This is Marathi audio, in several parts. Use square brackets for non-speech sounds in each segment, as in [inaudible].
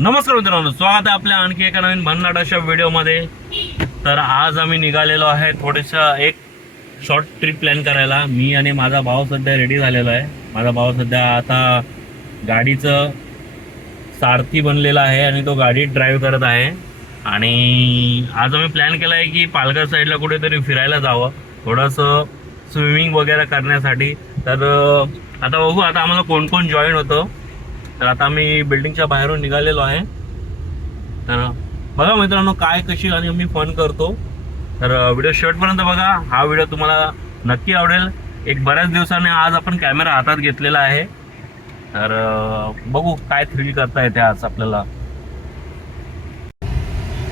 नमस्कार मित्रांनो स्वागत आहे आपल्या आणखी एका नवीन भन्नाटाच्या व्हिडिओमध्ये. तर आज आम्ही निघालेलो आहे थोडंसं एक शॉर्ट ट्रिप प्लॅन करायला. मी आणि माझा भाऊ सध्या रेडी झालेला आहे. माझा भाऊ सध्या आता गाडीचं सारथी बनलेला आहे आणि तो गाडी ड्राईव्ह करत आहे. आणि आज आम्ही प्लॅन केला आहे की पालघर साईडला कुठेतरी फिरायला जावं. थोडंसं स्विमिंग वगैरे करण्यासाठी. तर आता बघू आता आम्हाला कोण कोण जॉईन होतं. तर आता आम्ही बिल्डिंगच्या बाहेरून निघालेलो आहे. तर बघा मित्रांनो काय कशी आणि मी फोन करतो. तर व्हिडिओ शेवटपर्यंत बघा. हा व्हिडिओ तुम्हाला नक्की आवडेल. एक बऱ्याच दिवसाने आज आपण कॅमेरा हातात घेतलेला आहे. तर बघू काय थ्रिल करता येते आज आपल्याला.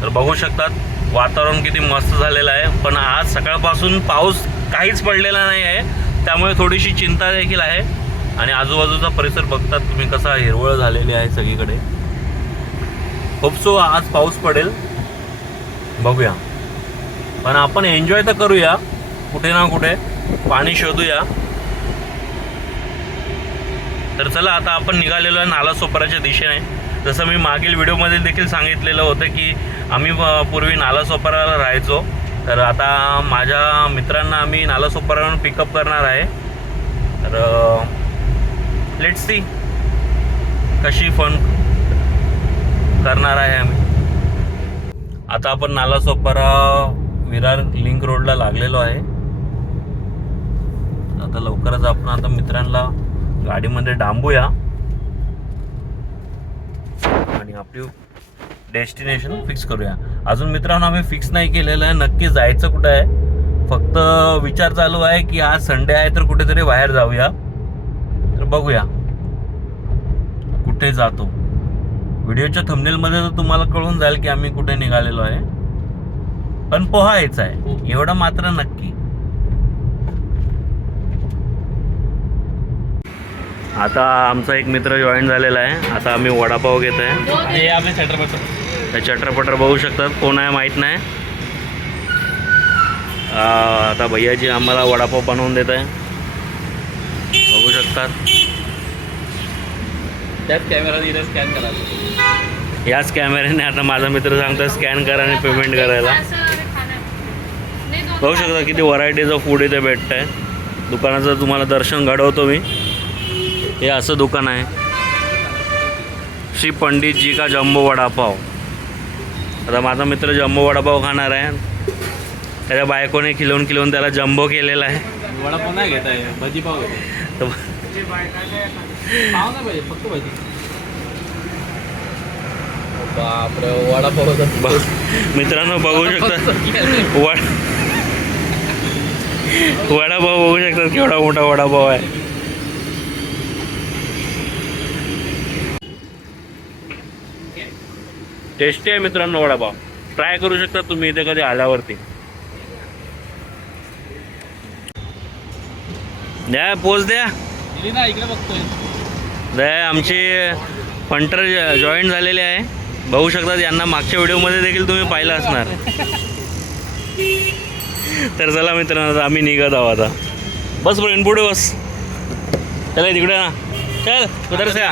तर बघू शकतात वातावरण किती मस्त झालेलं आहे. पण आज सकाळपासून पाऊस काहीच पडलेला नाही आहे. त्यामुळे थोडीशी चिंता देखील आहे. आणि आजूबाजूचा परिसर बघतात तुम्ही कसा हिरवळ झालेली आहे सगळीकडे. होपसो आज पाऊस पडेल. बघूया. पण आपण एन्जॉय तर करूया. कुठे ना कुठे पाणी शोधूया. तर चला आता आपण निघालेलो आहे नालासोपाराच्या दिशेने. जसं मी मागील व्हिडिओमध्ये देखील सांगितलेलं होतं की आम्ही पूर्वी नालासोपाराला राहायचो. तर आता माझ्या मित्रांना आम्ही नालासोपारावरून पिकअप करणार आहे. तर लेट सी कशी फोन करणार आहे आम्ही. आता आपण नालासोपारा विरार लिंक रोडला लागलेलो आहे. आता लवकरच आपण आता मित्रांना गाडीमध्ये डांबूया. आणि आपली डेस्टिनेशन फिक्स करूया. अजून मित्रांनो आम्ही फिक्स नाही केलेलं आहे. नक्की जायचं कुठं आहे? फक्त विचार चालू आहे की आज संडे आहे तर कुठेतरी बाहेर जाऊया. तर बघूया. कुठे जातो? व्हिडिओच्या थंबनेलमध्ये तर तुम्हाला कळून जाईल की आम्ही कुठे निघालेलो आहे. पण पोहायचं आहे. एवढं मात्र नक्की. आता आमचा एक मित्र जॉईन झालेला आहे. आता आम्ही वडापाव घेत आहे. हे आपले त्या चटरपटर बघू शकतात. कोण आहे माहीत नाही. आता भैयाजी आम्हाला वडापाव बनवून देत आहे. बघू शकतात. त्याच कॅमेराने स्कॅन करायचं याच कॅमेऱ्याने आता माझा मित्र सांगतो स्कॅन करा आणि पेमेंट करायला. बघू शकता किती व्हरायटीचं फूड इथे भेटतं आहे दुकानाचं तुम्हाला दर्शन घडवतो मी. हे असं दुकान आहे. श्री पंडितजी का जम्बो वडापाव. आता माझा मित्र जम्बो वडापाव खाणार आहे. त्याच्या बायकोने खिलवून खिलवून त्याला जम्बो केलेला आहे. वडापाव नाही घेत आहे भजी पाव घेतो तर पाव नाही पाहिजे फक्त भजी. बापरे वडापाव मित्रांनो बघू शकता. वड वडापाव बघू शकतात केवढा मोठा वडापाव आहे. टेस्टी आहे मित्रांनो वडापाव. ट्राय करू शकता तुम्ही इथे कधी आल्यावरती. द्या पोच द्या. दिली ना इकडे बघतोय. द्या आमचे पंटर जॉईन झालेले आहे. बघू शकतात यांना मागच्या व्हिडिओमध्ये देखील तुम्ही पाहिलं असणार. तर चला मित्रांनो आम्ही निघत आहोत आता. बस बरं पुढे बस. चला तिकडे ना. चल से जा.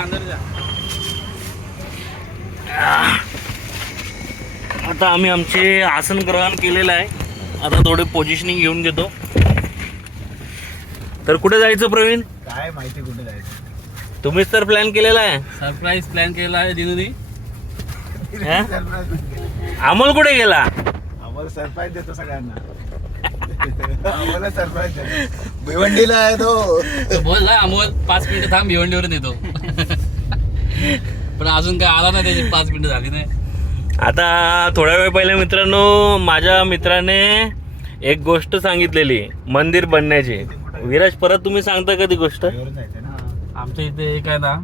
आता आम्ही आमचे आसन ग्रहण केलेलं आहे. आता थोडे पोझिशनिंग घेऊन घेतो. तर कुठे जायचं प्रवीण? काय माहिती कुठे जायचं. तुम्हीच तर प्लॅन केलेला आहे. सरप्राईज प्लॅन केला आहे दिनुनी. हा? [laughs] अमोल कुठे गेला? आम्हाला सरप्राईज देतो सगळ्यांना. आम्हाला सरप्राईज देतो. भिवंडीला आहे तो बोल ना अमोल पाच मिनिटं थांब भिवंडीवरून येतो. पण अजून काय आला नाही त्याची पाच मिनिटं झाली नाही. आता थोड्या वेळ पहिले मित्रांनो माझ्या मित्राने एक गोष्ट सांगितलेली मंदिर बनण्याची. विराज परत तुम्ही सांगता का ती गोष्ट आमच्या इथे एक आहे ना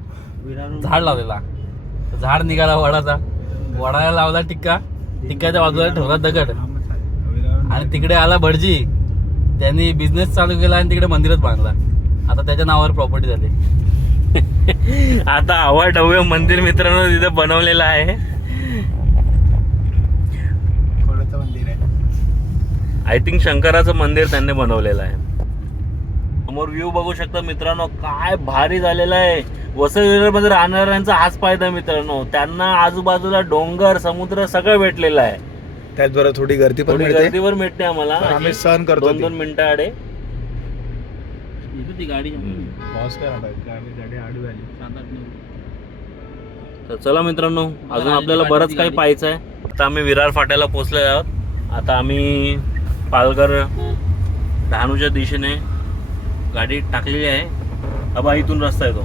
झाड लावलेला. झाड निघाला वडाचा. वडाला लावला टिक्का. टिक्क्याच्या बाजूला ठेवला दगड. आणि तिकडे आला भटजी. त्यांनी बिझनेस चालू केला आणि तिकडे मंदिरच बांधला. आता त्याच्या नावावर प्रॉपर्टी झाली. [laughs] आता हवा ढव्य मंदिर मित्रांनो तिथे बनवलेलं आहे. खोडचं मंदिर आहे? आय थिंक शंकराचं मंदिर त्यांनी बनवलेलं आहे. समोर व्ह्यू बघू शकता मित्रांनो काय भारी झालेलं आहे. वसई मध्ये राहणाऱ्यांचा हाच फायदा मित्रांनो. त्यांना आजूबाजूला डोंगर समुद्र सगळं भेटलेलं आहे. त्याचबरोबर थोडी गर्दी पण थोडी मिळते. गर्दीवर भेटते आम्हाला. आम्ही सहन करतो दोन ती. दोन मिनिटं आडे. इथं ती गाडी पाऊस काय आला? गाडी गाडी आडवी आली. सात आठ नऊ. तर चला मित्रांनो अजून आपल्याला बरंच काही. पाहायचं आहे. आता आम्ही विरार फाट्याला पोहोचले आहोत. आता आम्ही पालघर डहाणूच्या दिशेने गाडी टाकलेली आहे. अबा इथून रस्ता येतो.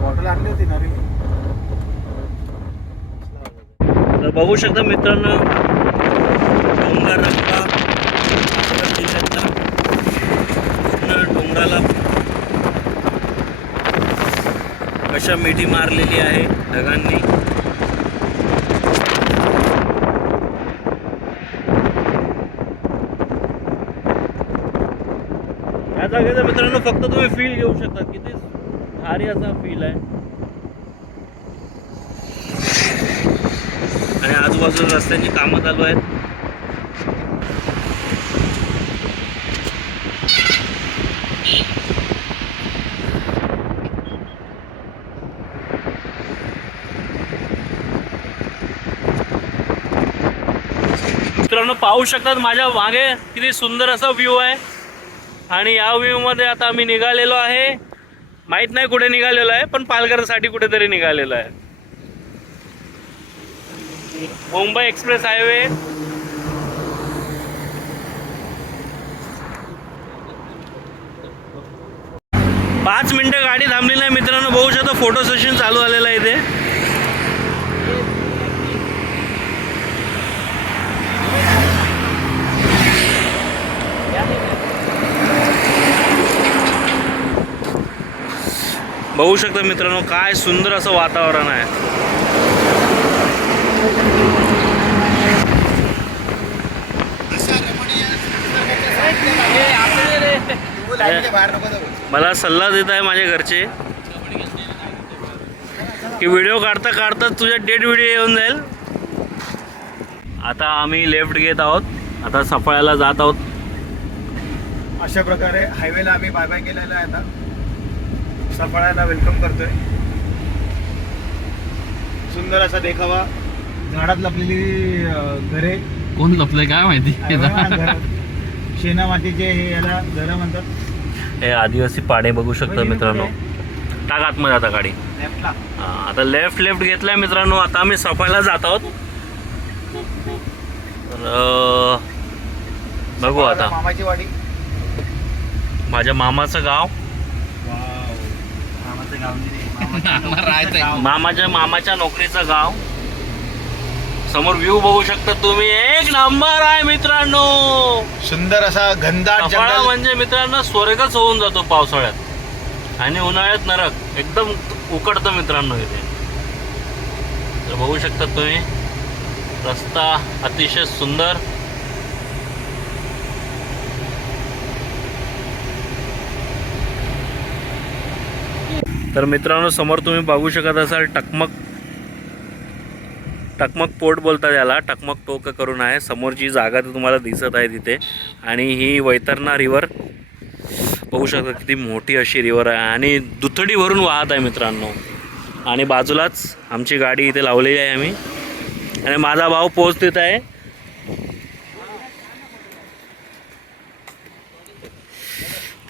बॉटल आणली होती ना रे. तर बघू शकता मित्रांनो डोंगर रस्ता जिल्ह्यातला डोंगराला कशा मिठी मारलेली आहे ढगांनी. या मित्रांनो फक्त तुम्ही फील घेऊ शकता किती भारी असा फील आहे. आणि आजूबाजूला रस्त्यांची कामं चालू आहेत. मित्रांनो पाहू शकतात माझ्या मागे किती सुंदर असा व्ह्यू आहे. आणि या व्ह्यूमध्ये आता आम्ही निघालेलो आहे. माहीत नाही कुठे निघालेलो आहे पण पालघरसाठी कुठेतरी निघालेलो आहे. Mumbai express highway. पाच मिनिटं गाडी थांबलेली आहे मित्रांनो बघू शकतो फोटो सेशन चालू झालेलं आहे इथे. बघू शकता मित्रांनो काय सुंदर असं वातावरण आहे. मला सल्ला देत आहे माझ्या घरचे की व्हिडिओ काढता काढता तुझ्या डेट व्हिडिओ येऊन जाईल. आता आम्ही लेफ्ट घेत आहोत. आता सफाळ्याला जात आहोत. अशा प्रकारे हायवेला आम्ही बाय बाय केलेला आहे आता. सफाळ्याला वेलकम करतोय. सुंदर असा देखावा. झाडात लपलेली घरे. कोण लपलंय काय माहिती. शेना मातीचे हे याला घरं म्हणतात. हे आदिवासी पाडे बघू शकता मित्रांनो. टाक आतमध्ये आता गाडी. आता लेफ्ट लेफ्ट घेतलाय मित्रांनो. आता आम्ही सफाळ्याला जात आहोत. तर बघू आता. मामाची वाडी. माझ्या मामाचं गाव मामाचं गाव नाही रे. आम्हाला राहायचंय. गाव. मामाच्या मामाच्या नोकरीचं गाव. समोर व्ह्यू बघू शकता तुम्ही. एक नंबर आहे मित्रांनो. सुंदर असा घनदाट जंगल. म्हणजे मित्रांनो स्वर्गच होऊन जातो पावसाळ्यात. आणि उन्हाळ्यात नरक. एकदम उकडतं मित्रांनो इथे. तर बघू शकता तुम्ही. रस्ता अतिशय सुंदर. तर मित्रांनो समोर तुम्ही बघू शकत असाल टकमक. टकमक पोर्ट बोलतात याला. टकमक टोक करून आहे. समोरची जागा तर तुम्हाला दिसत आहे तिथे. आणि ही वैतरणा रिवर बघू शकता किती मोठी अशी रिवर आहे. आणि दुथडी भरून वाहत आहे मित्रांनो. आणि बाजूलाच आमची गाडी इथे लावलेली आहे आम्ही. आणि माझा भाऊ पोच देत आहे.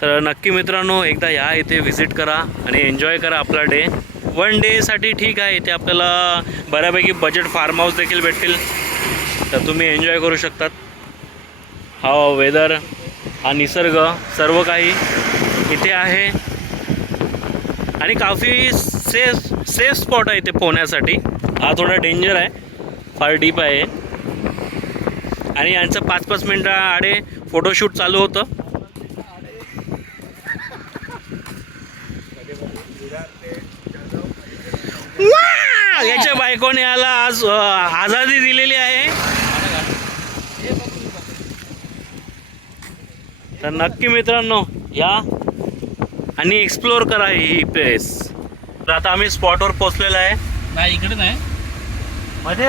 तर नक्की मित्रांनो एकदा या इथे व्हिजिट करा आणि एन्जॉय करा आपला डे वन डेसाठी ठीक आहे इथे आपल्याला बऱ्यापैकी बजेट फार्म हाऊस देखील भेटतील. तर तुम्ही एन्जॉय करू शकतात. हा वेदर हा निसर्ग सर्व काही इथे आहे. आणि काफी सेफ सेफ स्पॉट आहे इथे पोहण्यासाठी. हा थोडा डेंजर आहे फार डीप आहे. आणि यांचं पाच पाच मिनटं आडे फोटोशूट चालू होतं. याच्या बायकोने याला आज आझादी दिलेली आहे. तर नक्की मित्रांनो या आणि एक्सप्लोअर करा ही प्लेस तर आता आम्ही स्पॉटवर पोहोचलेलो आहे. नाही इकडे नाही.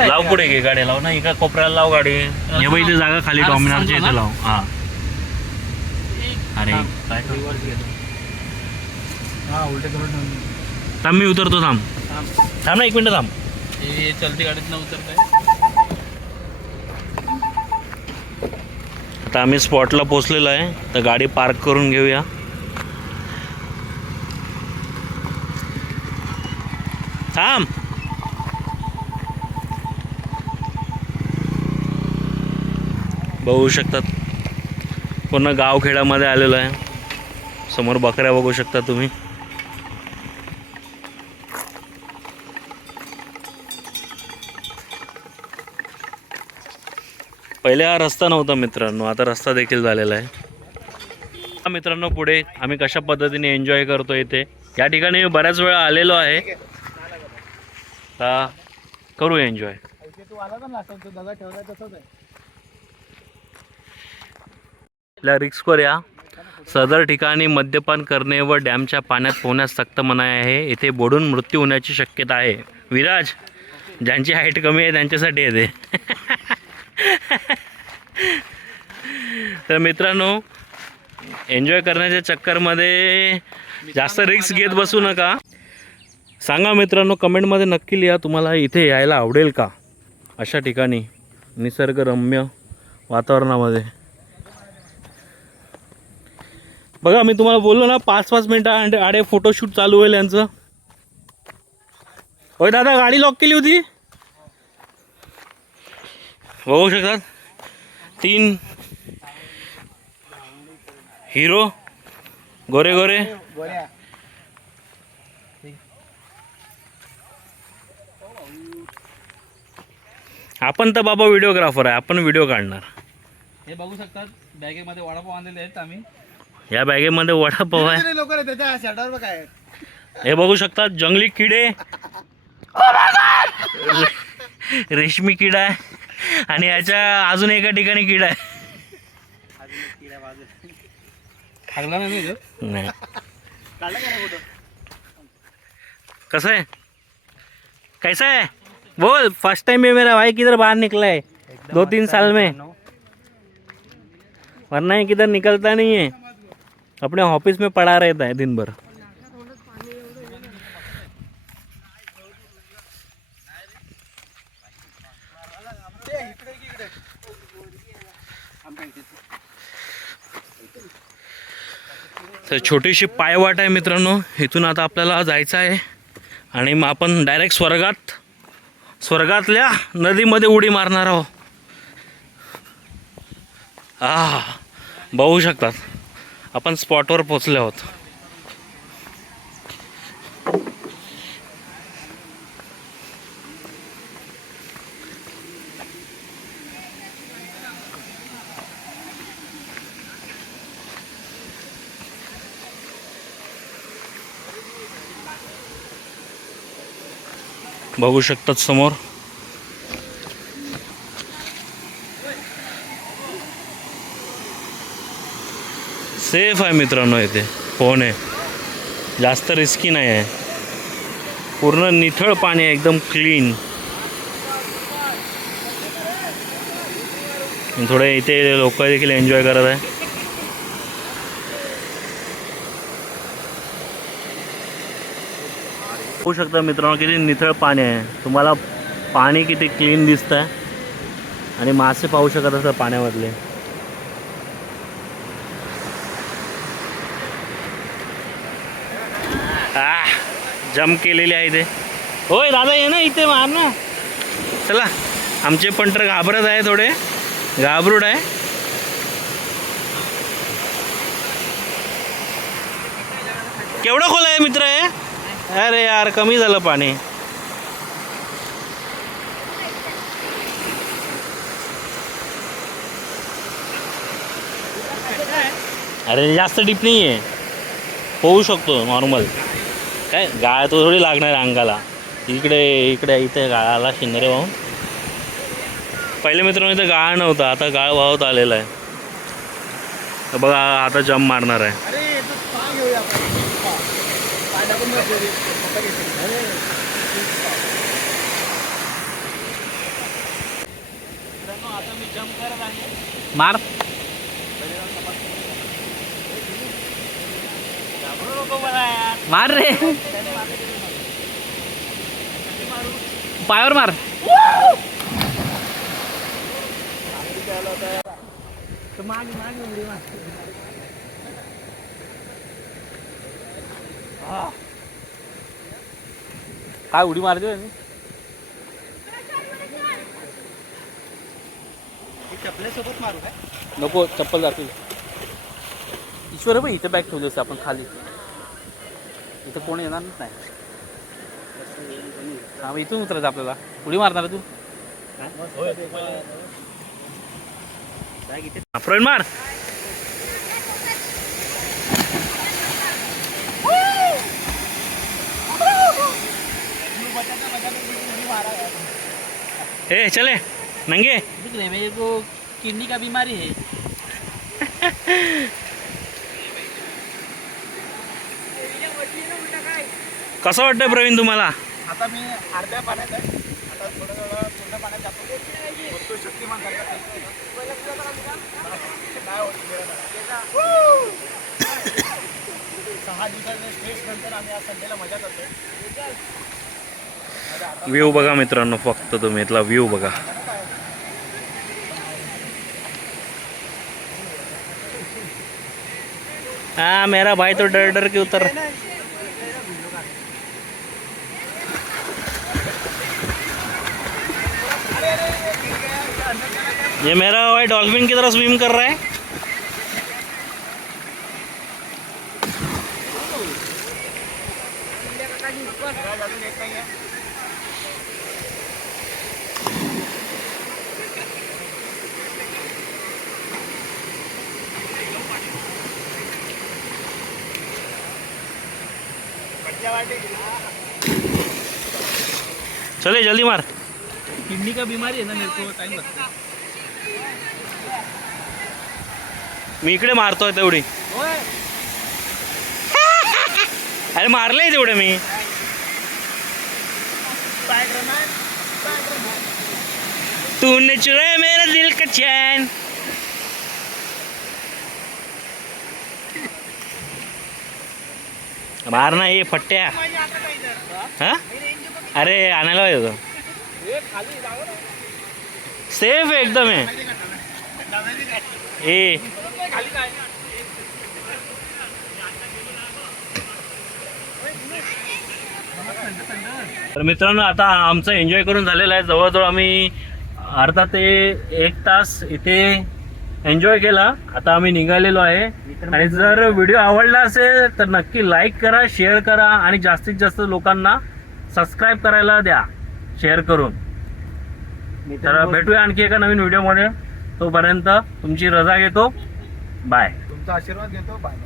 लाव पुढे घे गाडी लाव ना. इका कोपऱ्याला लाव गाडी. हे इथे जागा खाली डॉमिनरची इथे. लाव. हा. अरे काय उलटे करून थांब मी उतरतो थांब. थांब ना एक मिनिट थांब. हे चलती गाडीत न उतरतंय. आता आम्ही स्पॉटला पोचलेलो आहे. तर गाडी पार्क करून घेऊया. थांब. बघू शकतात. पूर्ण गावखेड्यामध्ये आलेलो आहे. समोर बकऱ्या बघू शकता तुम्ही. पहिले हा रस्ता नव्हता मित्रांनो आता रस्ता देखील झालेला आहे. मित्रांनो पुढे आम्ही कशा पद्धतीने एन्जॉय करतो इथे? या ठिकाणी मी बऱ्याच वेळा आलेलो आहे. करू एन्जॉय आपल्या रिक्सवर या. सदर ठिकाणी मद्यपान करणे व डॅमच्या पाण्यात पोहण्यास सक्त मनाई आहे. येथे बुडून मृत्यू होण्याची शक्यता आहे. विराज ज्यांची हाईट कमी आहे त्यांच्यासाठी येते तर मित्रांनो एन्जॉय करण्याच्या चक्करमध्ये जास्त रिक्स घेत बसू नका. सांगा मित्रांनो कमेंटमध्ये नक्की लिहा तुम्हाला इथे यायला आवडेल का? अशा ठिकाणी निसर्गरम्य वातावरणामध्ये. बघा मी तुम्हाला बोललो ना पाच पाच मिनटं आडे आडे फोटोशूट चालू होईल यांचं. होय दादा गाडी लॉक केली होती? बघू शकतात. तीन हिरो गोरे गोरे. आपण तर बाबा व्हिडिओग्राफर आहे आपण व्हिडिओ काढणार. हे बघू शकतात बॅगेमध्ये वडापाव आणलेले आहेत आम्ही. या बॅगेमध्ये वडापाव आहे. लोक रे त्याच्या शर्टावर काय हे बघू शकतात जंगली किडे. रेशमी किडा आहे. आणि याच्या अजून एका ठिकाणी किडा आहे. लागला नाही ना तो? नहीं. कैसा है कैसा है बोल फर्स्ट टाइम में मेरा भाई किधर बाहर निकला है? दो तीन साल में। वरना ये किधर निकलता नहीं है। अपने ऑफिस में पड़ा रहता है दिन भर तर छोटीशी पायवाट आहे मित्रांनो. इथून आता आपल्याला जायचं आहे. आणि मग आपण डायरेक्ट स्वर्गात स्वर्गातल्या नदीमध्ये उडी मारणार आहोत. आ बघू शकतात. आपण स्पॉटवर पोचले आहोत. बघू शकतात समोर. सेफ आहे मित्रांनो इथे. पोहणे जास्त रिस्की नाही आहे. पूर्ण निथळ पाणी आहे एकदम क्लीन थोडे इथे लोक देखील एन्जॉय करत आहे. होऊ शकता मित्रांनो किती निथळ पाणी आहे. तुम्हाला पाणी किती क्लीन दिसतं आहे आणि मासे पाहू शकत असतात पाण्यामधले. आ जम केलेले आहे इथे. होय दादा ये ना इथे मार ना. चला आमचे पण तर घाबरत आहे थोडे. घाबरूड आहे. केवढं खोल आहे मित्र आहे अरे यार कमी झालं पाणी. अरे जास्त डीप नाही आहे होऊ शकतो नॉर्मल. काय गाळ तो थोडी लागणार अंगाला. इकडे इकडे इथे गाळाला शिंदरे वाहून. पहिले मित्रांनो इथं गाळ नव्हता आता गाळ वाहत आलेला आहे. तर बघा आता जम मारणार आहे. अरे तू पाय घेऊया आपण. पा. पाय टाकून बस घरी. पप्पा घेतील. अरे, मार घाबरू नको मला यार मार रे पायावर मार काय उडी मारते चपल्यासोबत मारू काय? नको चप्पल जातील. ईश्वर बघ इथे बॅग ठेवली असते आपण खाली. इथं कोणी येणार नाही. हा मग इथून उतरायचं आपल्याला. उडी मारणार आहे तू? प्रवीण मार. ए चले नंगे. देख रहे मेरे को किडनी का बीमारी है। कसं वाटतंय प्रवीण तुम्हाला? आता मी अर्ध्या पाण्यात आहे. आता थोडं थोडं पूर्ण पाण्यात जातो. बघतो शक्तिमान सारखा काय होतं खेळायला. सहा दिवसाच्या स्टेज नंतर आम्ही आज संडेला मजा करतोय. व्ह्यू बघा मित्रांनो फक्त तुम्ही इथला व्ह्यू बघा. हाँ मेरा भाई तो डर डर के उतर. ये मेरा भाई डॉल्फिन की तरह स्विम कर रहा है. चले जल्दी मार। किडनी का बीमारी है ना मेरे को टाइम लगता है। मी इकडे मारतोय तेवढी. अरे मारलंय तेवढं मी. तूने चुराया मेरा दिल का चैन। मार ना ये फट्ट्या हा? अरे आणायला पाहिजे होतं. सेफ आहे एकदम आहे. ए. तर मित्रांनो आता आमचं एन्जॉय करून झालेलं आहे. जवळजवळ आम्ही अर्धा ते एक तास इथे एन्जॉय केला. आता आम्ही निघालेलो आहे. आणि जर व्हिडिओ आवडला असेल तर नक्की लाईक करा शेअर करा आणि जास्तीत जास्त लोकांना सबस्क्राईब करायला द्या. शेअर करून. तर भेटूया आणखी एका नवीन व्हिडिओमध्ये तोपर्यंत तुमची रजा घेतो. बाय तुमचा आशीर्वाद घेतो. बाय